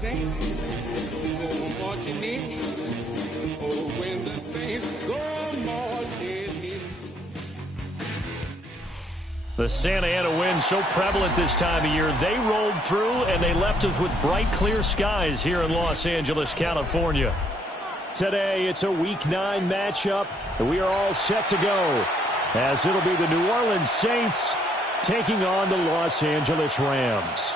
Saints go marching in, oh, when the Saints go marching in. The Santa Ana wind so prevalent this time of year, they rolled through and they left us with bright, clear skies here in Los Angeles, California. Today, it's a Week 9 matchup, and we are all set to go, as it'll be the New Orleans Saints taking on the Los Angeles Rams.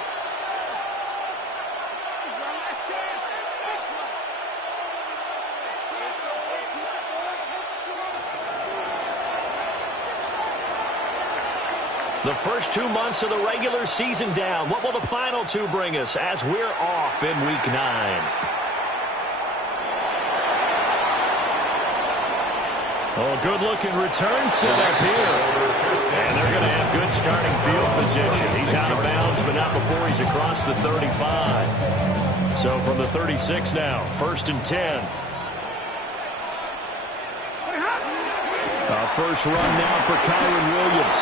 The first 2 months of the regular season down. What will the final 2 bring us as we're off in Week 9? Oh, good-looking return set up here. And they're going to have good starting field position. He's out of bounds, but not before he's across the 35. So from the 36 now, 1st and 10. First run now for Kyron Williams.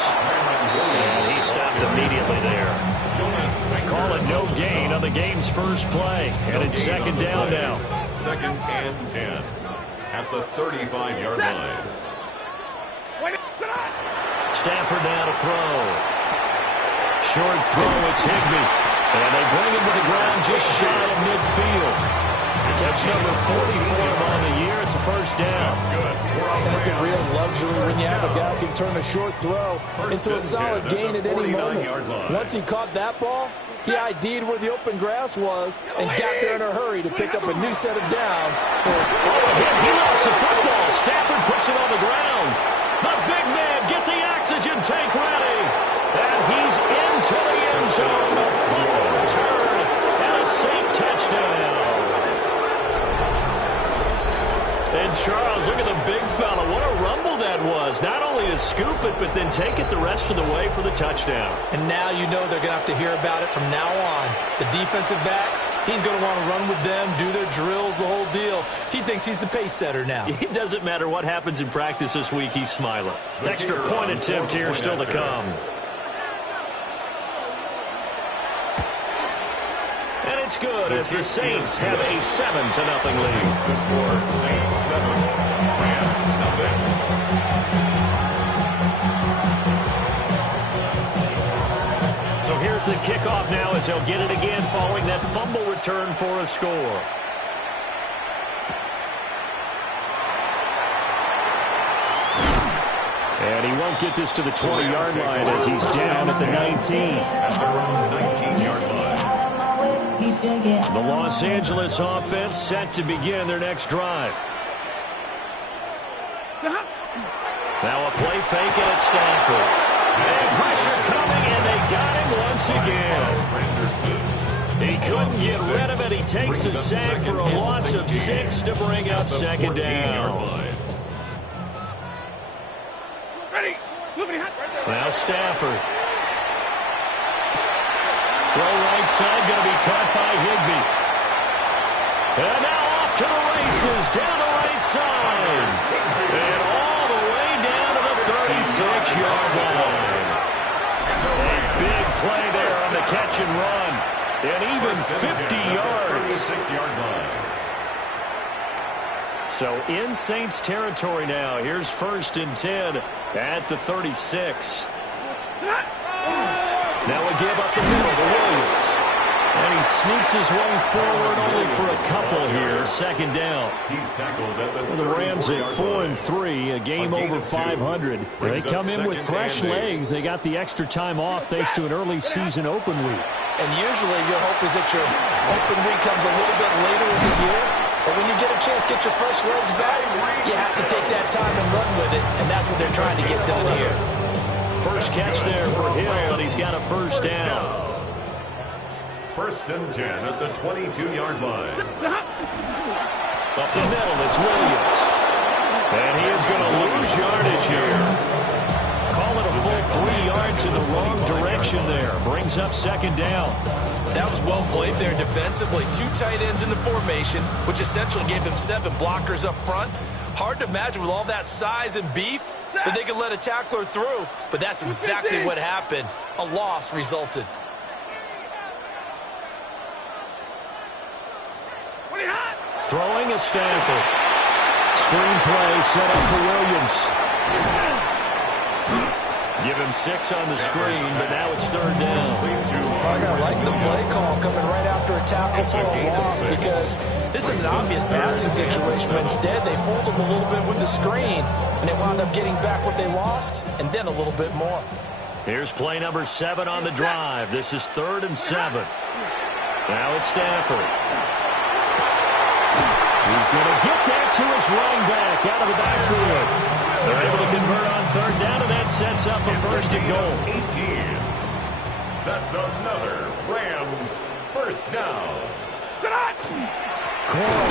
And he stopped immediately there. Call it no gain on the game's first play. And it's 2nd down now. 2nd and 10 at the 35-yard line. Stafford now to throw. Short throw, it's Higbee. And they bring him to the ground just shy of midfield. Catch number 40 for him on the year. It's a first down. That's a real luxury when you have a guy who can turn a short throw into a solid gain at any moment. Once he caught that ball, he ID'd where the open grass was and got there in a hurry to pick up a new set of downs. He lost the football. Stafford puts it on the ground. The big man, get the oxygen tank ready. And he's into the end zone. A fumble return and a Saint touchdown. And Charles, look at the big fella. What a rumble that was. Not only to scoop it, but then take it the rest of the way for the touchdown. And now you know they're going to have to hear about it from now on. The defensive backs, he's going to want to run with them, do their drills, the whole deal. He thinks he's the pace setter now. It doesn't matter what happens in practice this week, he's smiling. Extra point attempt here still to come. And it's good as the Saints have a 7-0 lead. The score, Saints 7, Rams nothing. So here's the kickoff now as they'll get it again following that fumble return for a score. And he won't get this to the 20-yard line as he's down at the 19. At their own 19-yard line. The Los Angeles offense set to begin their next drive. Now a play fake and it's Stafford. And pressure coming and they got him once again. He couldn't get rid of it. He takes a sack for a loss of 6 to bring up 2nd down. Now Stafford. Throw right side, going to be caught by Higbee. And now off to the races, down the right side. And all the way down to the 36-yard line. A big play there on the catch and run. And even 50 yards. 36-yard line. So in Saints territory now. Here's 1st and 10 at the 36. Now a give up the middle to Williams. And he sneaks his way forward only for a couple here. 2nd down. He's tackled at the Rams at 4-3, a game over 500. They come in with fresh legs. They got the extra time off thanks to an early season open week. And usually your hope is that your open week comes a little bit later in the year. But when you get a chance to get your fresh legs back, you have to take that time and run with it. And that's what they're trying to get done here. First catch there for Hill, and he's got a 1st down. 1st and 10 at the 22-yard line. Up the middle, it's Williams. And he is going to lose yardage here. Call it a full 3 yards in the wrong direction there. Brings up 2nd down. That was well played there defensively. 2 tight ends in the formation, which essentially gave him 7 blockers up front. Hard to imagine with all that size and beef that they could let a tackler through. But that's exactly what happened. A loss resulted. Throwing is Stanford. Screenplay set up for Williams. Give him 6 on the screen, but now it's third down. I like the play call coming right after a tackle for a loss because this is an obvious passing situation. But instead, they fooled them a little bit with the screen, and they wound up getting back what they lost and then a little bit more. Here's play number 7 on the drive. This is 3rd and 7. Now it's Stanford. He's going to get that to his running back out of the backfield. They're able to convert on 3rd down, and that sets up a 1st and goal. 18. That's another Rams 1st down. Corn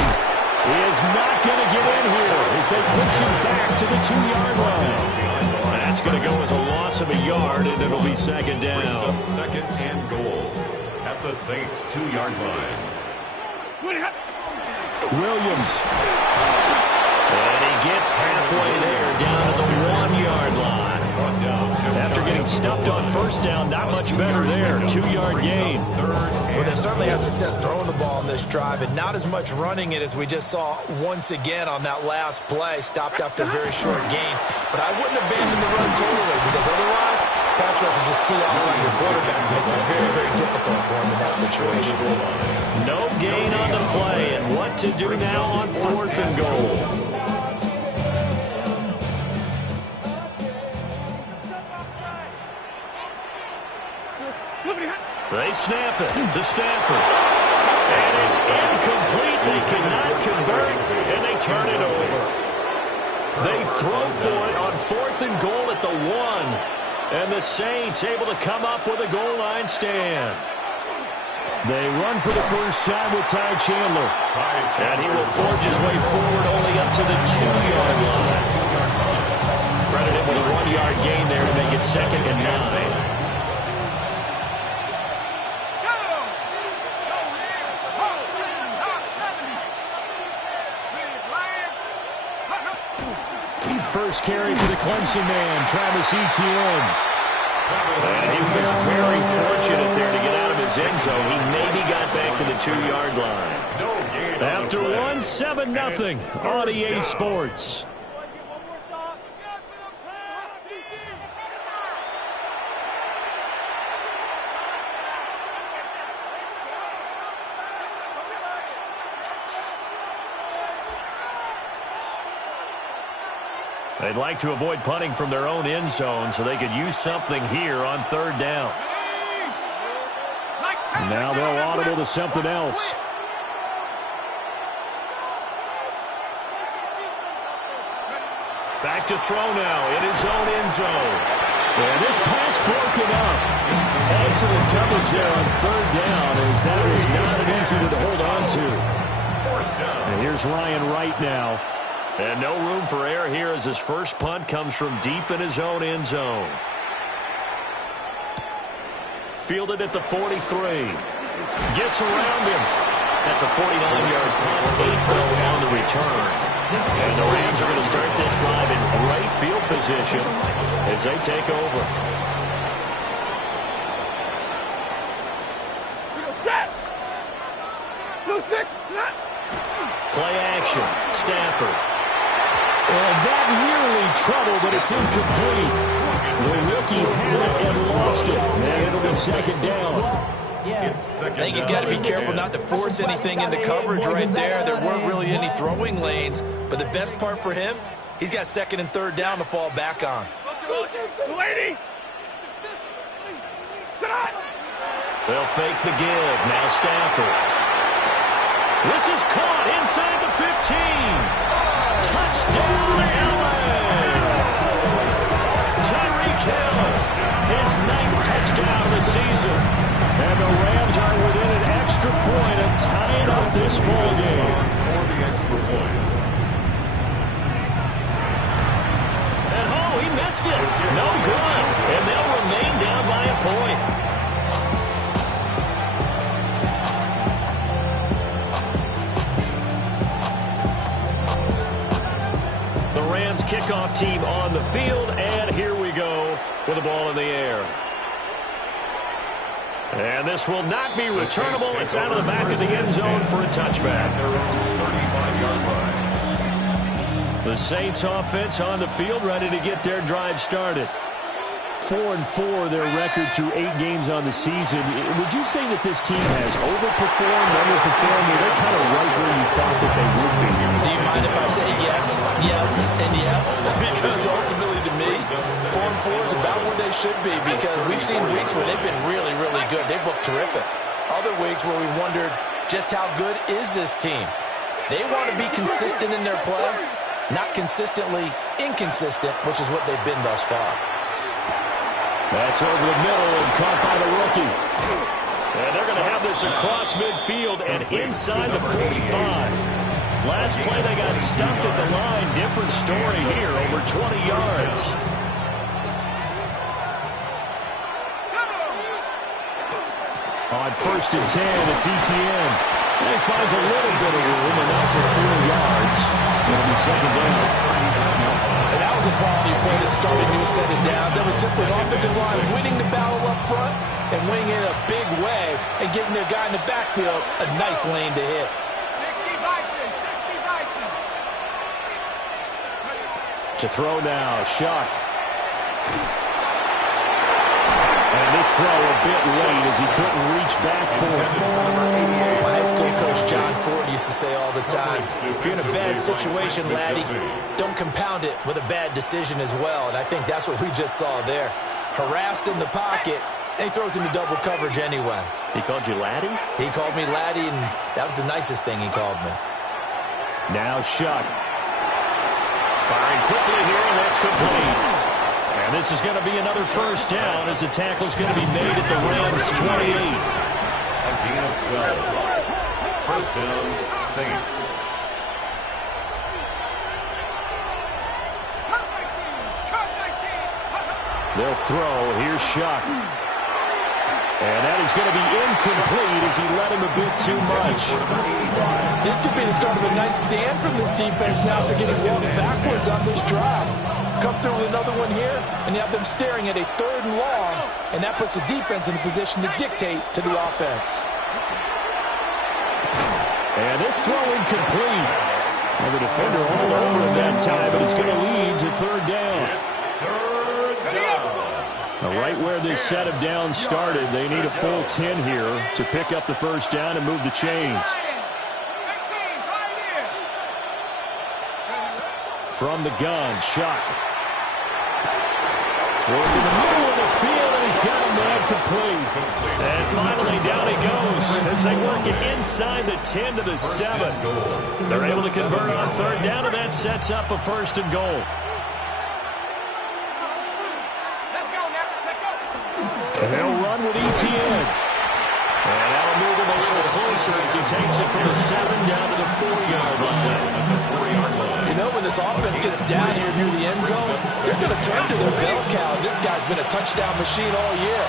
is not going to get in here as they push him back to the 2-yard line. That's going to go as a loss of a yard, and it'll be 2nd down. Brings up 2nd and goal at the Saints' 2-yard line. Williams. And he gets halfway there, down to the 1-yard line. After getting stuffed on 1st down, not much better there. 2-yard gain. Well, they certainly had success throwing the ball on this drive, and not as much running it as we just saw once again on that last play. Stopped after a very short gain. But I wouldn't abandon the run totally, because otherwise, pass rush is just tee off on your quarterback. Makes it very, very difficult for him in that situation. No gain on the play, and what to do now on 4th and goal. They snap it to Stanford. And it's incomplete. They cannot convert, and they turn it over. They throw for it on 4th and goal at the 1. And the Saints able to come up with a goal line stand. They run for the first time with Ty Chandler. And he will forge his way forward only up to the 2-yard line. Credit him with a 1-yard gain there to make it 2nd and 9. First carry for the Clemson man, Travis Etienne. And he was very fortunate there to get out of his end zone. He maybe got back to the 2-yard line. After 1, 7-0 on EA Sports. They'd like to avoid punting from their own end zone so they could use something here on 3rd down. Now they'll audible to something else. Back to throw now in his own end zone. And this pass broken up. Excellent coverage there on 3rd down, as that was not an easy one to hold on to. And here's Ryan Wright now. And no room for error here as his first punt comes from deep in his own end zone. Fielded at the 43. Gets around him. That's a 49-yard punt, 8 on the return. And the Rams are going to start this drive in great field position as they take over. Play action. Stafford. And that nearly trouble, but it's incomplete. The rookie had it and lost it. And it'll be 2nd down. I think he's got to be careful not to force anything into coverage right there. There weren't really any throwing lanes. But the best part for him, he's got 2nd and 3rd down to fall back on. They'll fake the give. Now Stafford. This is caught inside the 15. Touchdown, LA! Tyreek Hill, his 9th touchdown of the season. And the Rams are within an extra point of tying up this ball game. For the extra point. And he missed it. No good. And they'll remain down by a point. Kickoff team on the field, and here we go with the ball in the air. And this will not be returnable. It's out of the back of the end zone for a touchback. The Saints offense on the field, ready to get their drive started. 4-4, their record through 8 games on the season. Would you say that this team has overperformed, underperformed, or they're kind of right where you thought that they would be? Do you mind if I say yes, yes, and yes? Because ultimately to me, 4-4 is about where they should be, because we've seen weeks where they've been really, really good. They've looked terrific. Other weeks where we wondered just how good is this team. They want to be consistent in their play, not consistently inconsistent, which is what they've been thus far. That's over the middle and caught by the rookie. And they're going to have this across midfield and inside the 45. Last play they got stumped at the line. Different story here, over 20 yards. On 1st and 10, it's Etienne. And he finds a little bit of room, enough for 4 yards. It'll be 2nd down. And that was a quality play to start a new set of downs. That was simply an offensive line winning the battle up front and winning it in a big way and giving their guy in the backfield a nice lane to hit. 60 Bison, 60 Bison. To throw now, Shuck. And this throw a bit late as he couldn't reach back for it. My high school coach John Ford used to say all the time, if you're in a bad situation, laddie, don't compound it with a bad decision as well. And I think that's what we just saw there. Harassed in the pocket, and he throws into double coverage anyway. He called you laddie? He called me laddie, and that was the nicest thing he called me. Now Shuck. Firing quickly here, and that's complete. And this is going to be another 1st down as the tackle is going to be made at the Rams' 28. A gain of 12. 1st down, Saints. They'll throw. Here's Shuck. And that is going to be incomplete as he led him a bit too much. This could be the start of a nice stand from this defense now after getting walked backwards on this drive. Come through with another one here, and you have them staring at a 3rd and long, and that puts the defense in a position to dictate to the offense. And this throw incomplete. Well, the defender all over him that time, but it's going to lead to 3rd down. Now, right where this set of downs started, they need a full 10 here to pick up the 1st down and move the chains. From the gun, Shuck. Works in the middle of the field, and he's got a man complete. And finally, down he goes as they work it inside the 10 to the 7. They're able to convert on 3rd down, and that sets up a 1st and goal. And they'll run with Etienne. And that'll move him a little closer as he takes it from the 7 down to the 4-yard line. You know, when this offense gets down here near the end zone, they're going to turn to their bell cow. This guy's been a touchdown machine all year.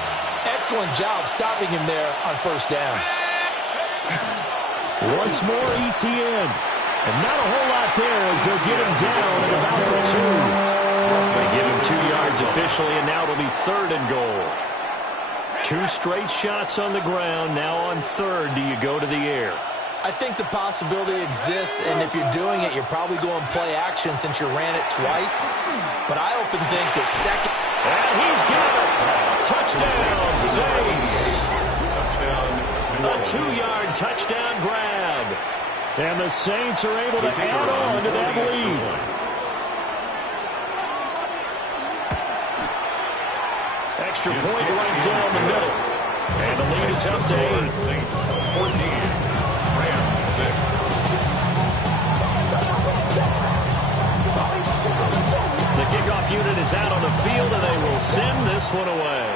Excellent job stopping him there on 1st down. Once more, Etienne. And not a whole lot there as they'll get him down at about the 2. They give him 2 yards officially, and now it'll be 3rd and goal. 2 straight shots on the ground. Now on 3rd, do you go to the air? I think the possibility exists, and if you're doing it, you're probably going play action since you ran it twice. But I often think that 2nd... And he's got it! Touchdown, Saints! A 2-yard touchdown grab. And the Saints are able to add on to that lead. Extra point right down the middle. And the lead is up to 8. Saints 14. Rams 6. The kickoff unit is out on the field, and they will send this one away.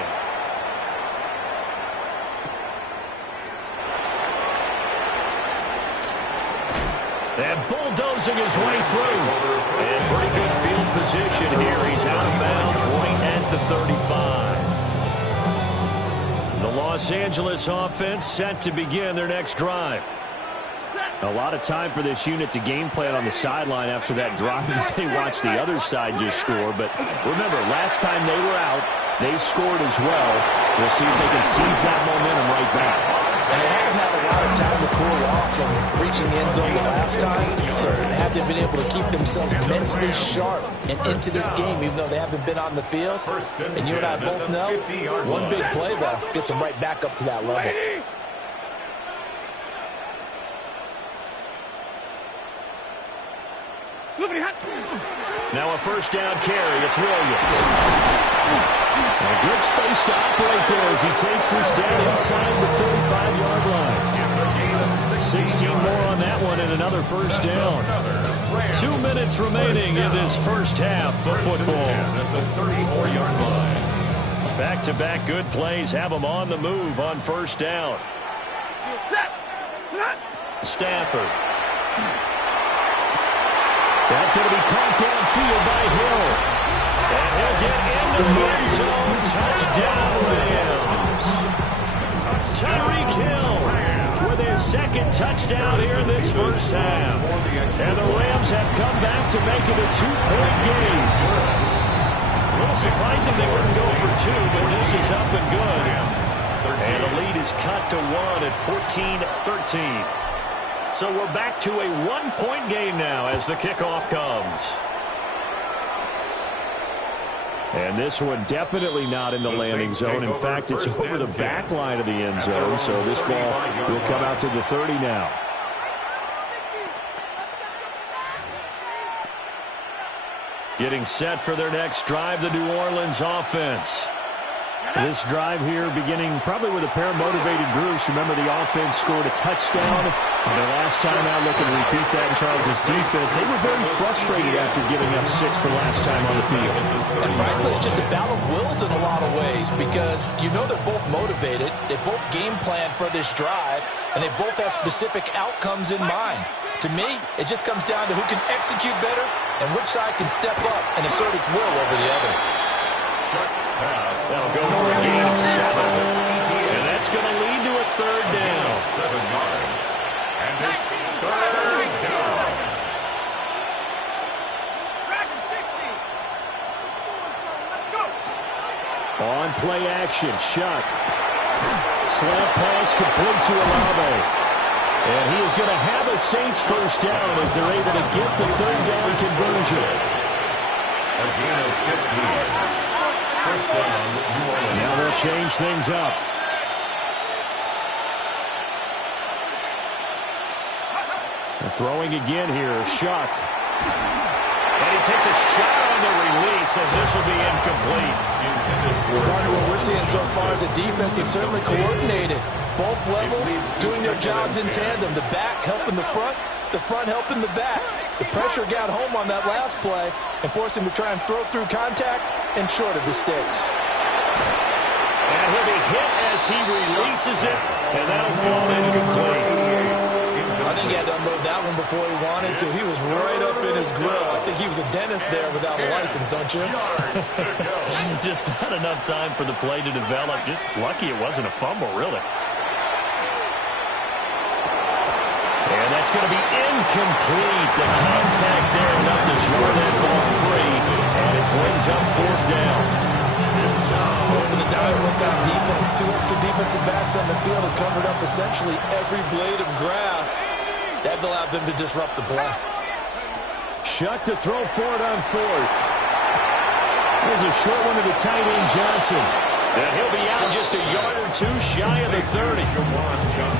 And bulldozing his way through. And pretty good field position here. He's out of bounds right at the 35. The Los Angeles offense set to begin their next drive. A lot of time for this unit to game plan on the sideline after that drive as they watched the other side just score. But remember, last time they were out, they scored as well. We'll see if they can seize that momentum right back. And they haven't had a lot of time to cool off from reaching the end zone the last time. So have they been able to keep themselves mentally sharp and into this game, even though they haven't been on the field? And you and I both know, one big play, though, gets them right back up to that level. Now a first down carry. It's Williams. A good space to operate there as he takes this down inside the 35-yard line. 16 more on that one and another first down. 2 minutes remaining in this first half of football. Back-to-back good plays have them on the move on first down. Stafford. That's going to be caught downfield by Hill. And he'll get into the end zone. Touchdown, Rams. Tyreek Hill with his second touchdown here in this first half. And the Rams have come back to make it a 2-point game. A little surprising they wouldn't go for 2, but this is up and good. And the lead is cut to 1 at 14-13. So we're back to a 1-point game now as the kickoff comes. And this one definitely not in the landing zone. In fact, it's over the back line of the end zone. So this ball will come out to the 30 now. Getting set for their next drive, the New Orleans offense. This drive here beginning probably with a pair of motivated groups. Remember, the offense scored a touchdown. And their last time out, looking to repeat that in Charles' defense. They were very frustrated after giving up 6 the last time on the field. And frankly, it's just a battle of wills in a lot of ways because you know they're both motivated. They both game plan for this drive, and they both have specific outcomes in mind. To me, it just comes down to who can execute better and which side can step up and assert its will over the other. That'll go for a gain of 7. And that's going to lead to a third down. 7 yards. And it's third down. On play action, Shuck. Slant pass complete to Olave. And he is going to have a Saints first down as they're able to get the third down conversion. A gain of 15. First down, New Orleans. Now they'll change things up. They're throwing again here, Shuck. And he takes a shot on the release as this will be incomplete. Part of what we're seeing so far is the defense is certainly coordinated. Both levels doing their jobs in tandem. The back helping the front helping the back. The pressure got home on that last play and forced him to try and throw through contact and short of the sticks. And he'll be hit as he releases it, and that'll fall incomplete. I think he had to unload that one before he wanted to. He was right up in his grill. I think he was a dentist there without a license, don't you? Just not enough time for the play to develop. Just lucky it wasn't a fumble, really. And that's going to be incomplete. The contact there enough to draw that ball free. And it brings up fourth down. Over the dime look on defense. 2 extra defensive backs on the field have covered up essentially every blade of grass. That allowed them to disrupt the play. Shuck to throw for it on fourth. There's a short one to the tight end, Johnson. And he'll be out just a yard or 2 shy of the 30.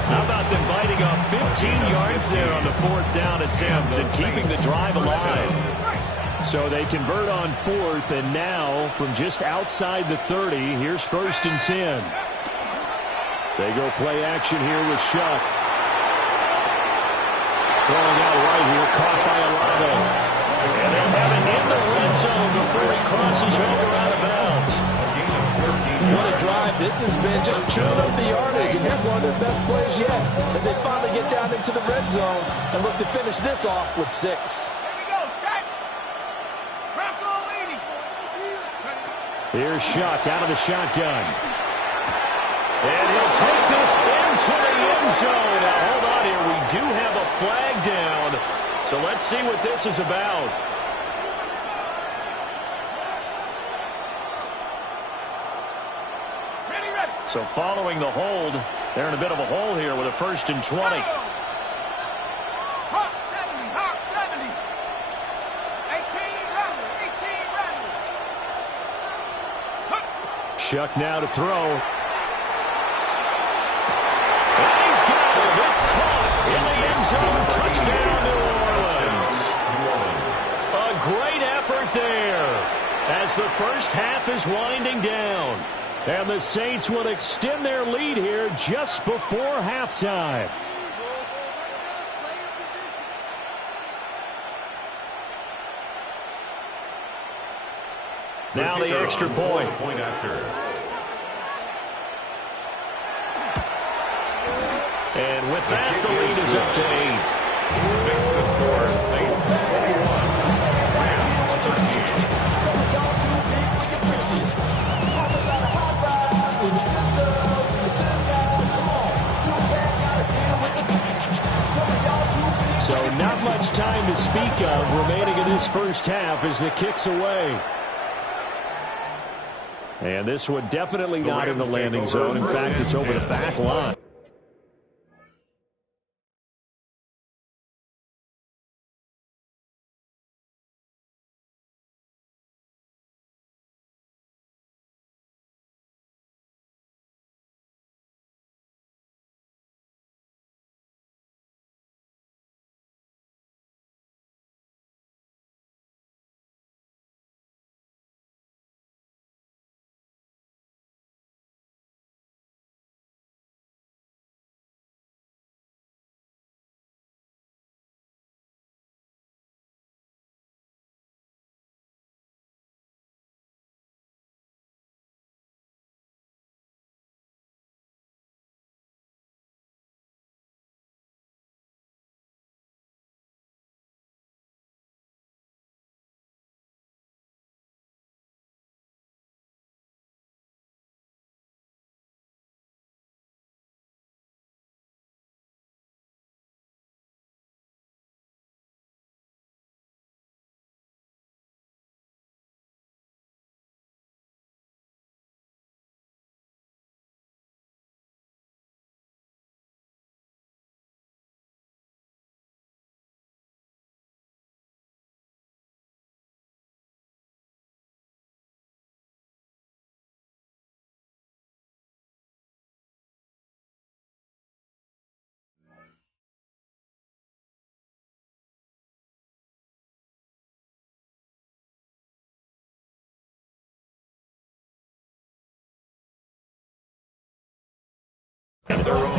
How about them biting off 15 yards there on the fourth down attempt and keeping the drive alive? So they convert on fourth, and now from just outside the 30, here's 1st and 10. They go play action here with Shuck. Throwing out right here, caught by Olave. And they'll have it in the red zone before he crosses over out of bounds. What a drive this has been, just chewing up the yardage, and here's one of their best plays yet as they finally get down into the red zone and look to finish this off with 6. Here's Shuck out of the shotgun. And he'll take this into the end zone. Now, hold on here. We do have a flag down. So let's see what this is about. So following the hold, they're in a bit of a hole here with a 1st and 20. Hawk 70, Hawk 70. 18 run, 18 run. Shuck now to throw. And he's got him. It's caught in the end zone. Touchdown, New Orleans. A great effort there as the first half is winding down. And the Saints will extend their lead here just before halftime. Now the extra point. Point after. And with that, the lead is up to 8. Makes the score Saints 41, Rams 13. So not much time to speak of remaining in this first half as the kick's away. And this one definitely not in the landing zone. In fact, it's over the back line.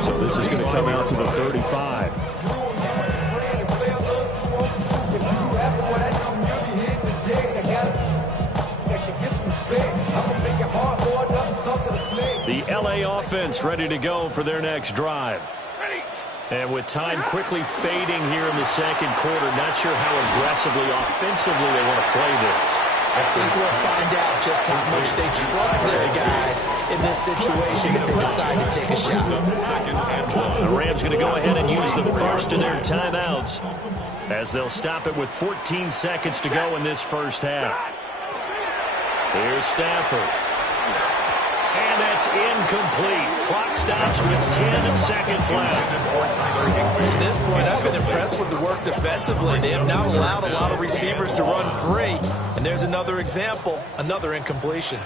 So this is going to come out to the 35. The LA offense ready to go for their next drive. And with time quickly fading here in the second quarter, not sure how aggressively, offensively they want to play this. I think we'll find out just how much they trust their guys in this situation if they decide to take a shot. The Rams going to go ahead and use the first of their timeouts as they'll stop it with 14 seconds to go in this first half. Here's Stafford. And that's incomplete. Clock stops with 10 seconds left. To this point, I've been impressed with the work defensively. They have not allowed a lot of receivers to run free. And there's another example, another incompletion.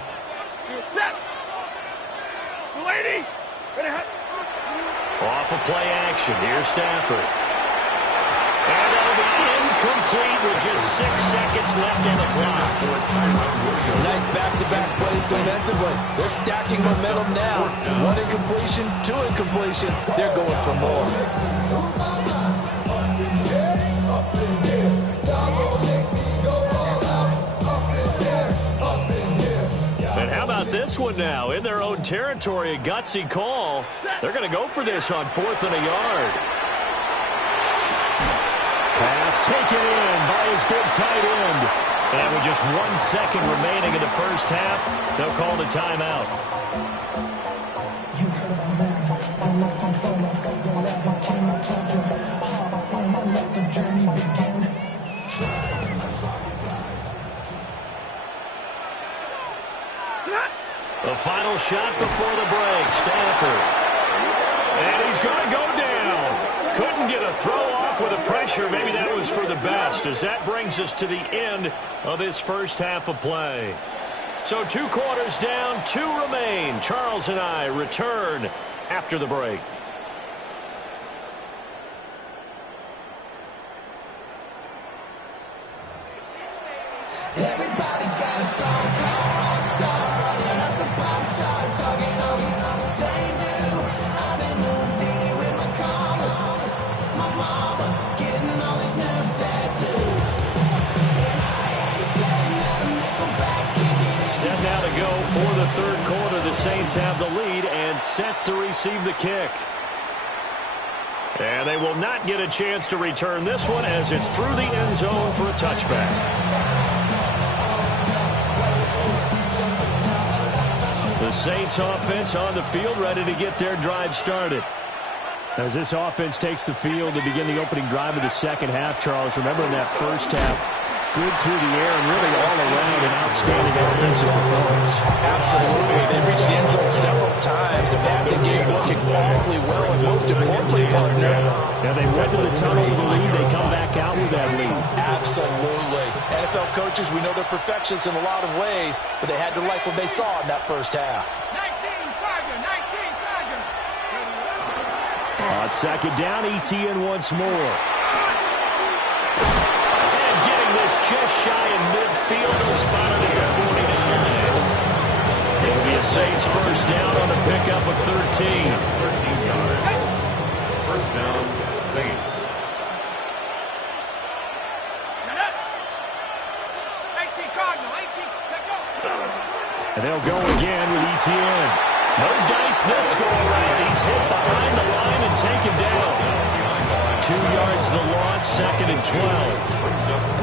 Off of play action. Here's Stafford. And that'll be incomplete with just 6 seconds left on the clock. Nice back-to-back plays defensively. They're stacking momentum now. 1 incompletion, 2 incompletion. They're going for more. And how about this one now? In their own territory, a gutsy call. They're going to go for this on 4th and a yard. Pass taken in by his big tight end. And with just 1 second remaining in the first half, they'll call the timeout. A final shot before the break. Stafford. And he's going to go down. Couldn't get a throw off with the pressure. Maybe that was for the best, as that brings us to the end of this first half of play. So 2 quarters down, 2 remain. Charles and I return after the break. Everybody's got a song, running up the pop chart, talking they do. I've been hoodie with my commas, my mama getting all these new tattoos. And I ain't saying that I'm Nickelback kicking. Set now to go for the third quarter. The Saints have the lead and set to receive the kick. And they will not get a chance to return this one as it's through the end zone for a touchback. The Saints offense on the field, ready to get their drive started. As this offense takes the field to begin the opening drive of the second half, Charles, remember in that first half, good through the air and really all around an outstanding offensive performance. Absolutely. They reached the end zone several times. The passing game working awfully well, and most importantly, partner. Now they went to the tunnel with the lead. They come back out with that lead. Absolutely. NFL coaches, we know they're perfectionists in a lot of ways, but they had to like what they saw in that first half. 19 Tiger, 19 Tiger. On second down, ETN once more. And getting this just shy in midfield, spotted at the 49. It'll be a Saints first down on a pickup of 13. 13 yards. First down, Saints. 18 Cardinal, 18. Check go. And they'll go again with ETN. No dice this go around. He's hit behind the line and taken down. 2 yards the loss, second and 12.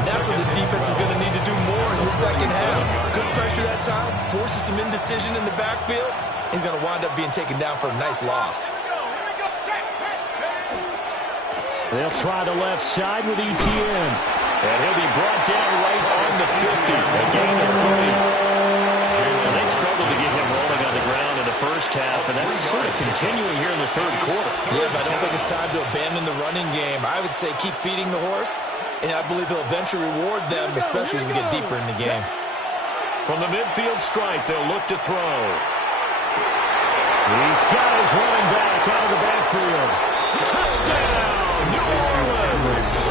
And that's what this defense is going to need to do more in the second half. Good pressure that time, forces some indecision in the backfield. He's going to wind up being taken down for a nice loss. They'll try the left side with ETN. And he'll be brought down right on the 50. A gain of 3. And they struggled to get him rolling on the ground in the first half, and that's sort of continuing here in the third quarter. Yeah, but I don't think it's time to abandon the running game. I would say keep feeding the horse, and I believe he'll eventually reward them, especially as we get deeper in the game. From the midfield stripe, they'll look to throw. He's got his running back out of the backfield. Touchdown, New Orleans!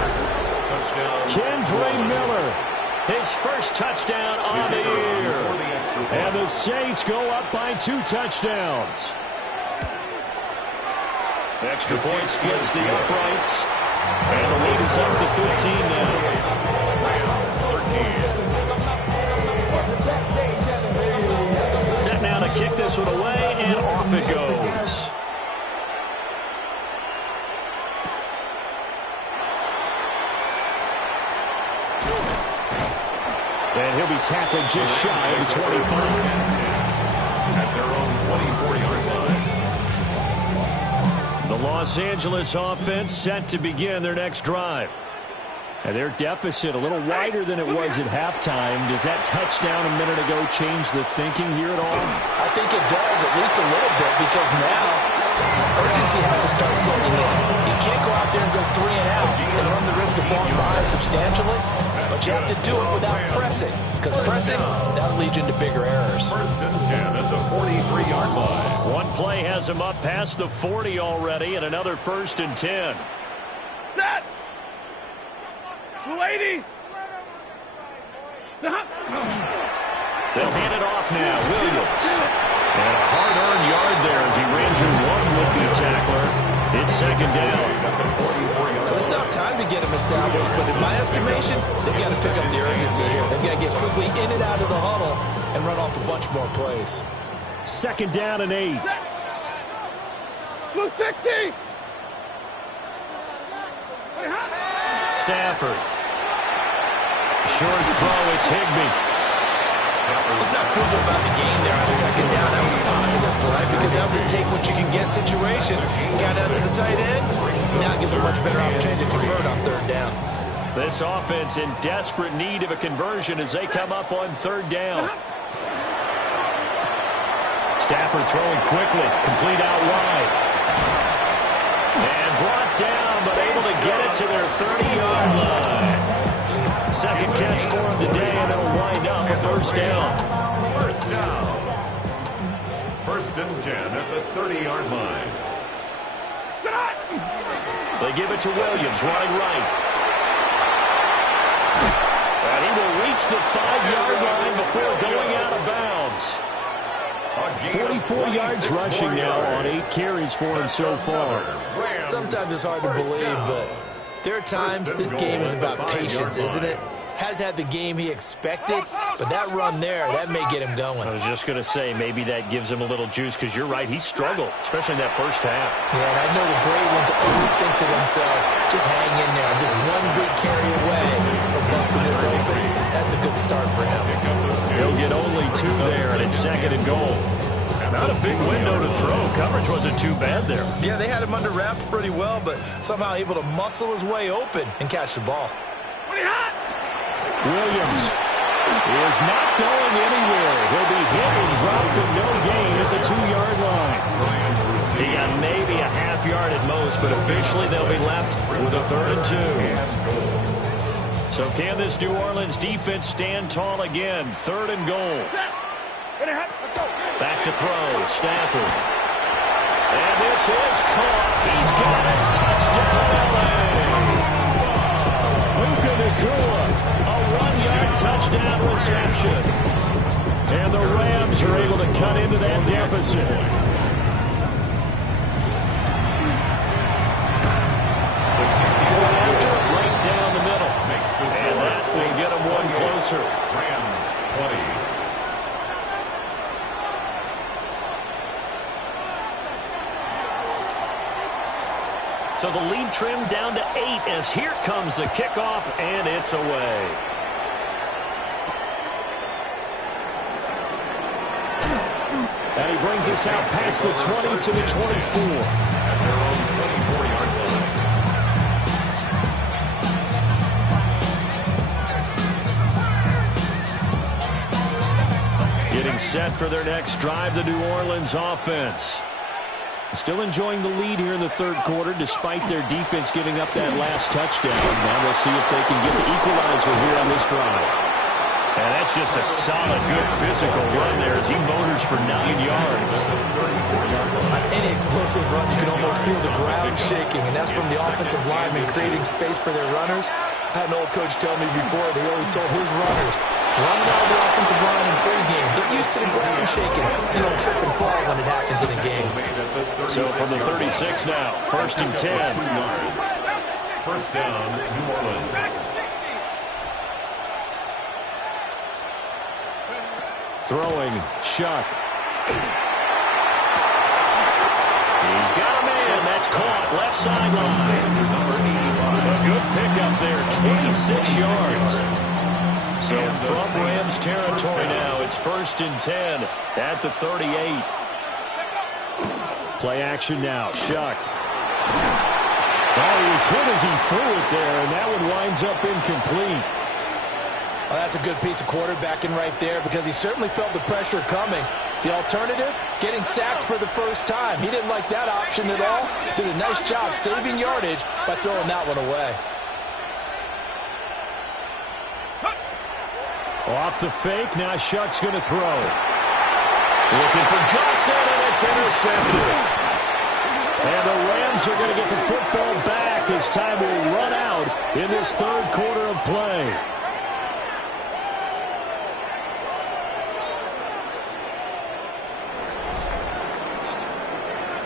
Kendre Miller, his first touchdown on the year. And the Saints go up by 2 touchdowns. Extra point splits the uprights. And the lead is up to 15 now. Set now to kick this one away, and off it goes. And he'll be tackled just shy of the 25. At their own 24-yard line. The Los Angeles offense set to begin their next drive. And their deficit a little wider than it was at halftime. Does that touchdown a minute ago change the thinking here at all? I think it does, at least a little bit, because now urgency has to start setting in. You can't go out there and go 3 and out and run the risk of falling behind substantially, but you have to do it without pressing, because pressing, that'll lead you into bigger errors. First and 10 at the 43-yard line. One play has him up past the 40 already, and another first and 10. Set. 280. They'll hand it off now. Williams. And a hard-earned yard there as he ran through one would-be tackler. It's second down. It's not time to get him established, but in my estimation, they've got to pick up the urgency here. They've got to get quickly in and out of the huddle and run off a bunch more plays. Second down and 8. Blue 60. Stafford. Short throw, it's Higbee. Let's not fool about the game there on second down. That was a positive play because that was a take-what-you-can-get situation. Got out to the tight end. Now it gives a much better opportunity to convert on third down. This offense in desperate need of a conversion as they come up on third down. Stafford throwing quickly, complete out wide. And brought down, but able to get it to their 30-yard line. Second catch for him today, and it'll wind up a first down. First down. First and 10 at the 30-yard line. They give it to Williams, running right. And he will reach the 5-yard line before going out of bounds. 44 yards rushing now on 8 carries for him so far. Sometimes it's hard to believe, but there are times this game is about patience, isn't it? Has had the game he expected, but that run there, that may get him going. I was just going to say, maybe that gives him a little juice, because you're right, he struggled, especially in that first half. Yeah, and I know the great ones always think to themselves, just hang in there. Just one big carry away from busting this open. That's a good start for him. He'll get only 2 there, and it's second and goal. Not a big window to throw. Coverage wasn't too bad there. Yeah, they had him under wraps pretty well, but somehow able to muscle his way open and catch the ball. Williams is not going anywhere. He'll be hit and dropped for no gain at the 2-yard line. He got maybe a half yard at most, but officially they'll be left with a 3rd and 2. So can this New Orleans defense stand tall again? 3rd and goal. Back to throw, Stafford. And this is caught. He's got it. Touchdown, LA. Puka Nacua. A 1-yard touchdown reception. And the Rams are able to cut into that deficit. After it right down the middle. And that will get them one closer. Rams 20. So the lead trimmed down to 8 as here comes the kickoff, and it's away. And he brings us out past the 20 to the 24. At their own 24-yard line. Getting set for their next drive, the New Orleans offense. Still enjoying the lead here in the 3rd quarter, despite their defense giving up that last touchdown. Now we'll see if they can get the equalizer here on this drive. And that's just a solid, good physical run there as he motors for 9 yards. On any explosive run, you can almost feel the ground shaking, and that's from the offensive linemen creating space for their runners. I had an old coach tell me before, they always told his runners, run around the offensive line in pregame. Get used to the ground shaking so you don't trip and fall when it happens in a game. So from the 36 now, 1st and 10. First down, New Orleans. Throwing, Shuck. He's got a man. That's caught. Left sideline. A good pickup there. 26 yards. So from Rams territory now, it's 1st and 10 at the 38. Play action now. Shuck. Oh, he was hit as he threw it there, and that one winds up incomplete. Well, that's a good piece of quarterbacking right there because he certainly felt the pressure coming. The alternative, getting sacked for the first time. He didn't like that option at all. Did a nice job saving yardage by throwing that one away. Off the fake, now Shuck's going to throw. Looking for Johnson, and it's intercepted. And the Rams are going to get the football back as time will run out in this 3rd quarter of play.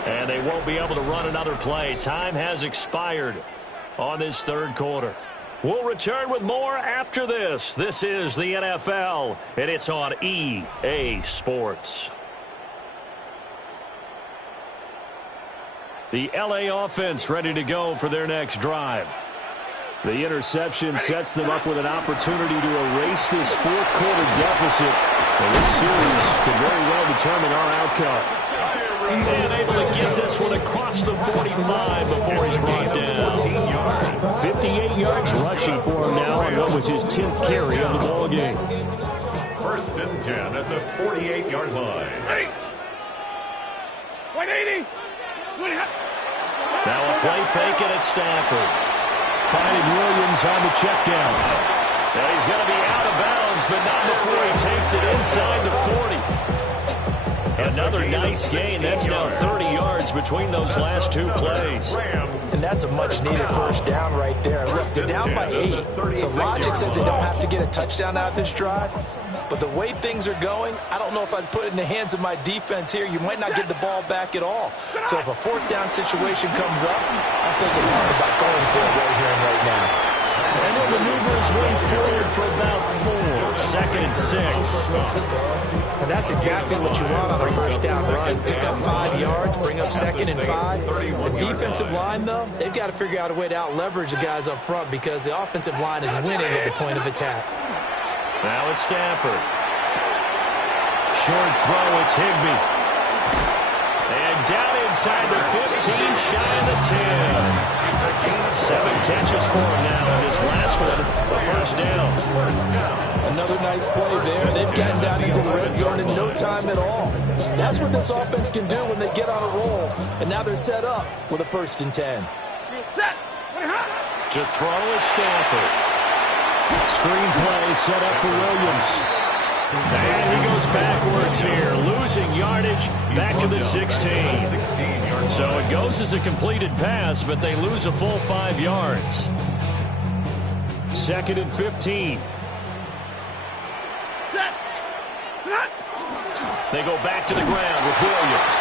And they won't be able to run another play. Time has expired on this 3rd quarter. We'll return with more after this. This is the NFL, and it's on EA Sports. The LA offense ready to go for their next drive. The interception sets them up with an opportunity to erase this 4th quarter deficit. And this series could very well determine our outcome. And able to get this one across the 45 before he's brought down. 58 yards rushing for him now on what was his 10th carry of the ball game. 1st and 10 at the 48-yard line. 180. Now a play fake it at Stafford. Finding Williams on the check down. Now he's going to be out of bounds, but not before he takes it inside the 40. Another nice gain. That's now 30 yards between those last two plays. And that's a much-needed first down right there. Look, they're down by 8. So logic says they don't have to get a touchdown out of this drive. But the way things are going, I don't know if I'd put it in the hands of my defense here. You might not get the ball back at all. So if a fourth down situation comes up, I'm thinking hard about going for it right here and right now. And the maneuvers went forward for about 4. Second and 6. And that's exactly what you want on a first down run. Pick up 5 yards, bring up second and 5. The defensive line, though, they've got to figure out a way to out-leverage the guys up front because the offensive line is winning at the point of attack. Now it's Stafford. Short throw, it's Higbee. And down inside the 15, shy of the 10. 7 catches for him now in this last one, the first down. Another nice play there. They've gotten down into the red zone in no time at all. That's what this offense can do when they get on a roll. And now they're set up with a 1st and 10. To throw is Stafford. Screen play set up for Williams. And he goes backwards here, losing yardage back to the 16. So it goes as a completed pass, but they lose a full 5 yards. 2nd and 15. They go back to the ground with Williams.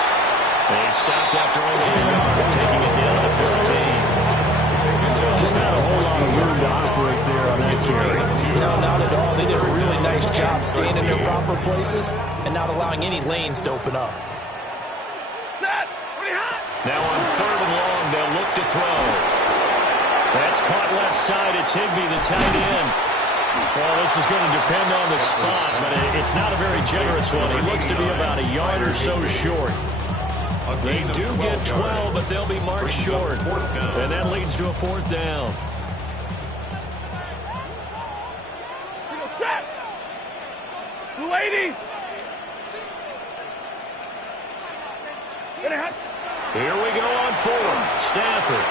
They stopped after only a yard, taking it down to 15. Just not a whole lot of room to operate there on that carry. No, not at all. They did a really nice job staying in their proper places and not allowing any lanes to open up. Now on 3rd and long, they'll look to throw. That's caught left side. It's Higbee, the tight end. Well, this is going to depend on the spot, but it's not a very generous one. He looks to be about a yard or so short. They do get 12, but they'll be marked short. And that leads to a 4th down. Here we go on 4th. Stafford.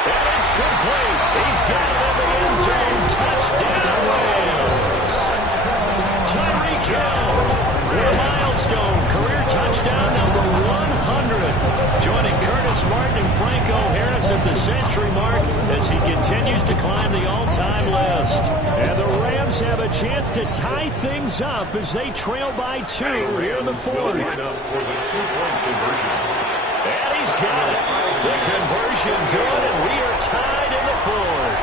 And it's complete. He's got it in the end zone. Touchdown, Rams. Tyreek Hill with a milestone. Career touchdown number 100. Joining Curtis Martin and Franco Harris at the century mark as he continues to climb the all-time list. And the Rams have a chance to tie things up as they trail by 2 here in the 4th. And he's got it. The conversion good, and we are tied in the 4th.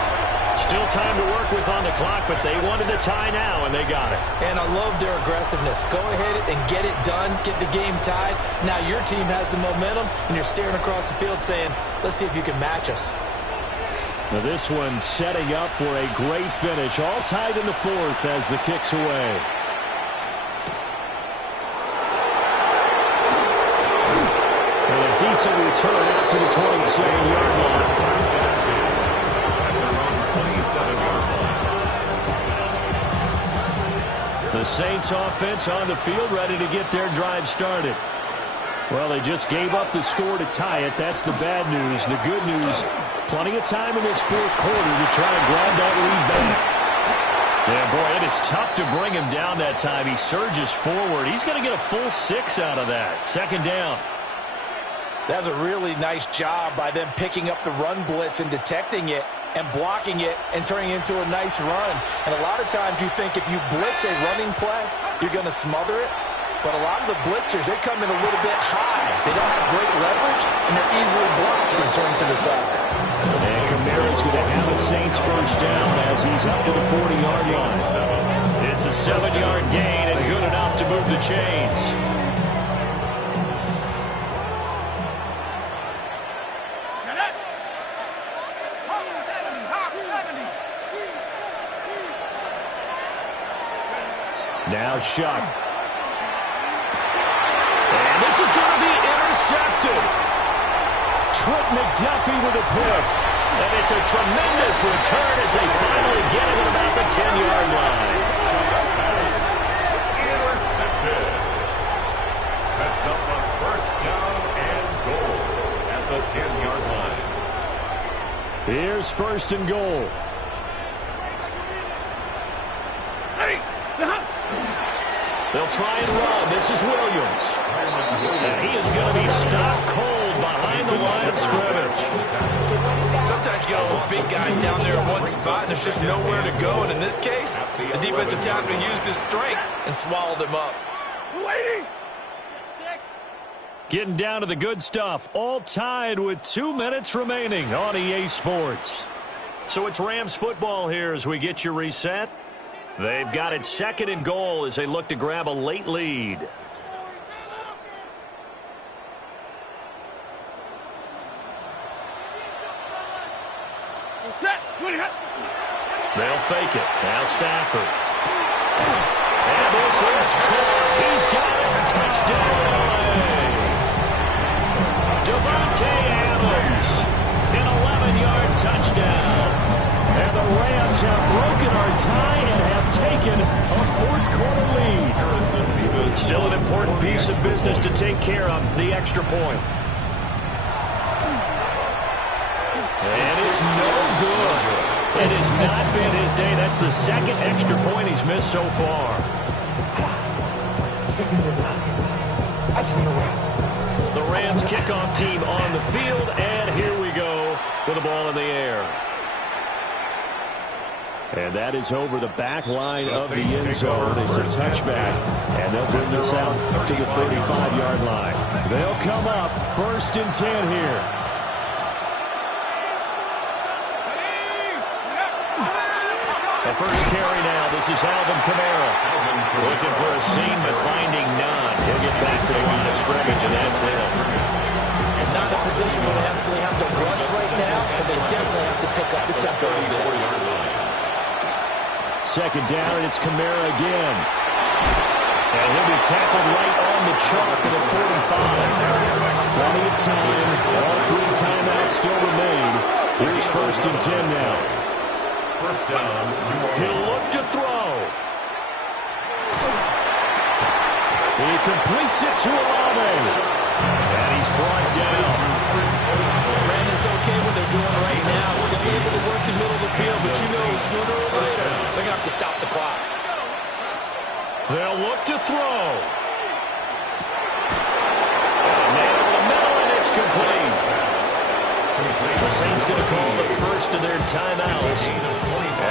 Still time to work with on the clock, but they wanted to tie now, and they got it. And I love their aggressiveness. Go ahead and get it done, get the game tied. Now your team has the momentum, and you're staring across the field saying, let's see if you can match us. Now this one setting up for a great finish. All tied in the 4th as the kick's away. Decent return out to the 27-yard line. The Saints offense on the field ready to get their drive started. Well, they just gave up the score to tie it. That's the bad news. The good news, plenty of time in this 4th quarter to try to grab that lead back. Yeah, boy, it is tough to bring him down that time. He surges forward. He's going to get a full 6 out of that. 2nd down. That's a really nice job by them picking up the run blitz and detecting it and blocking it and turning it into a nice run. And a lot of times you think if you blitz a running play, you're going to smother it. But a lot of the blitzers, they come in a little bit high. They don't have great leverage, and they're easily blocked and turned to the side. And Kamara's going to have a Saints first down as he's up to the 40-yard line. It's a 7-yard gain and good enough to move the chains. Now Shuck. And this is going to be intercepted. Trent McDuffie with a pick. And it's a tremendous return as they finally get it at about the 10-yard line. Intercepted. Sets up a first down first and goal. They'll try and run. This is Williams. And he is going to be stopped cold behind the line of scrimmage. Sometimes you get all those big guys down there in one spot, and there's just nowhere to go. And in this case, the defensive tackle used his strength and swallowed him up. Getting down to the good stuff. All tied with 2 minutes remaining on EA Sports. So it's Rams football here as we get you reset. They've got it second and goal as they look to grab a late lead. They'll fake it. Now Stafford. And this is caught. He's got it. Touchdown. Devontae Adams. An 11-yard touchdown. And the Rams have broken our tie and have taken a fourth-quarter lead. Still an important piece of business to take care of, the extra point. And it's no good. It has not been his day. That's the second extra point he's missed so far. The Rams kickoff team on the field, and here we go with the ball in the air. And that is over the back line of the end zone. It's a touchback, and they'll bring this out to the 35-yard line. They'll come up 1st and 10 here. The first carry now. This is Alvin Kamara. Looking for a seam, but finding none. He'll get back to the line of scrimmage, and that's it. Not in a position where they absolutely have to rush right now, but they definitely have to pick up the tempo a bit. Second down, and it's Kamara again. And he'll be tackled right on the chalk of the 45. Plenty of time. All 3 timeouts still remain. Here's 1st and 10 now. First down. He'll look to throw. He completes it to Olave. And he's brought down. Brandon's okay what they're doing right now. Still able to work the middle of the field, but you know sooner or later they're going to have to stop the clock. They'll look to throw. Man over the middle, and it's complete. The Saints going to call the first of their timeouts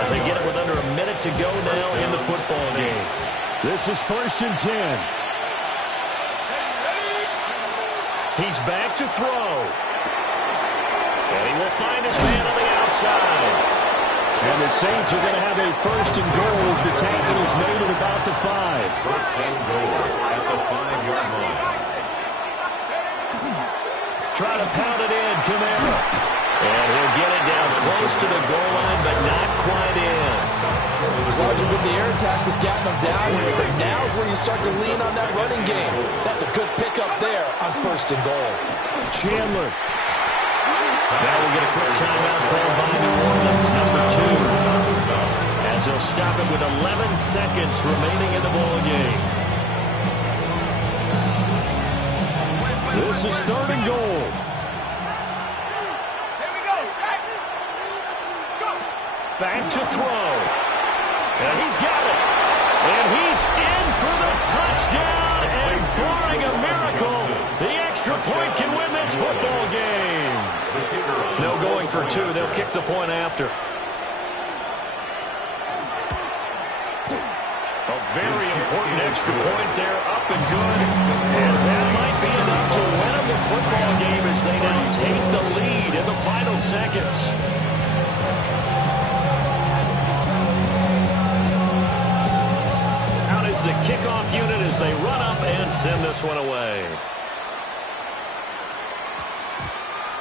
as they get it with under a minute to go now in the football game. This is 1st and 10. He's back to throw. And he will find his man on the outside. And the Saints are going to have a 1st and goal as the tackle is made at about the 5. First and goal at the 5-yard line. Trying to pound it in, Kamara. And he'll get it down close to the goal line, but not quite in. As large as the air attack has gotten them down here, but now is where you start to lean on that running game. That's a good pickup there on 1st and goal. Chandler. Now we'll get a quick timeout called by New Orleans, number 2. As they'll stop it with 11 seconds remaining in the ball game. This is 3rd and goal. Back to throw. And he's got it. And he's in for the touchdown. And barring a miracle, the extra point can win this football game. No going for 2. They'll kick the point after. A very important extra point there, up and good. And that might be enough to win them the football game as they now take the lead in the final seconds. Out is the kickoff unit as they run up and send this one away.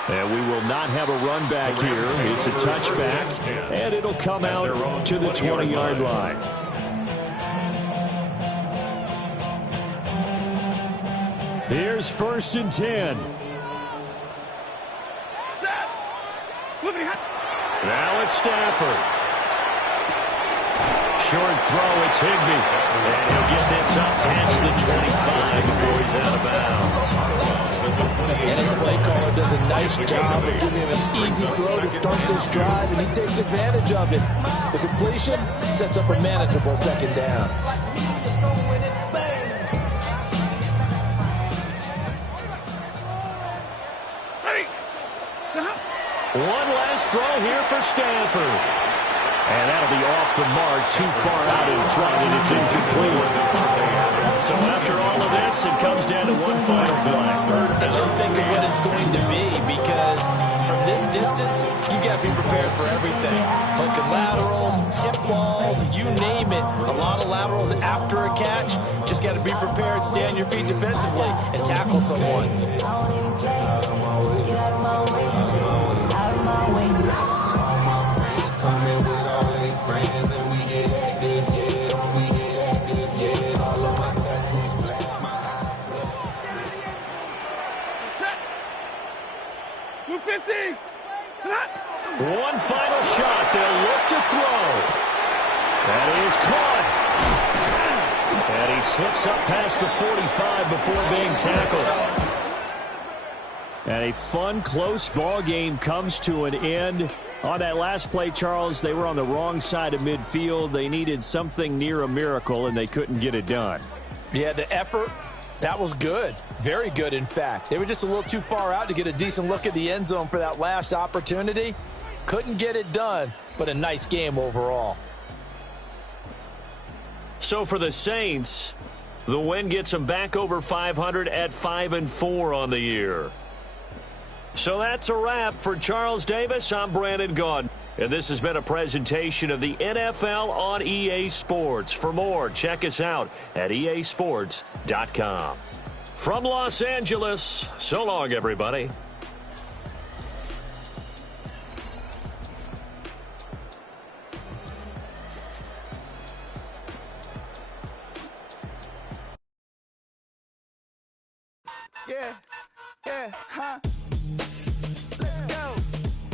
And we will not have a run back here. It's a touchback, and it'll come out to the 20-yard line. Here's 1st and 10. Now it's Stafford. short throw. It's Higbee. And he'll get this up past the 25 before he's out of bounds. And his play caller does a nice job of giving him an easy throw to start this drive, and he takes advantage of it. The completion sets up a manageable second down. One last throw here for Stanford. And that'll be off the mark, too far out in front, and it's incomplete. So after all of this, it comes down to one final play. And just think of what it's going to be, because from this distance, you got to be prepared for everything. Hook and laterals, tip balls, you name it. A lot of laterals after a catch. Just got to be prepared, stay on your feet defensively, and tackle someone. One final shot. They'll look to throw. That is caught. And he slips up past the 45 before being tackled. And a fun, close ball game comes to an end. On that last play, Charles, they were on the wrong side of midfield. They needed something near a miracle, and they couldn't get it done. Yeah, the effort, that was good. Very good, in fact. They were just a little too far out to get a decent look at the end zone for that last opportunity. Couldn't get it done, but a nice game overall. So for the Saints, the win gets them back over 500 at 5-4 on the year. So that's a wrap. For Charles Davis, I'm Brandon Gaudin. And this has been a presentation of the NFL on EA Sports. For more, check us out at easports.com. From Los Angeles, so long, everybody. Yeah, huh?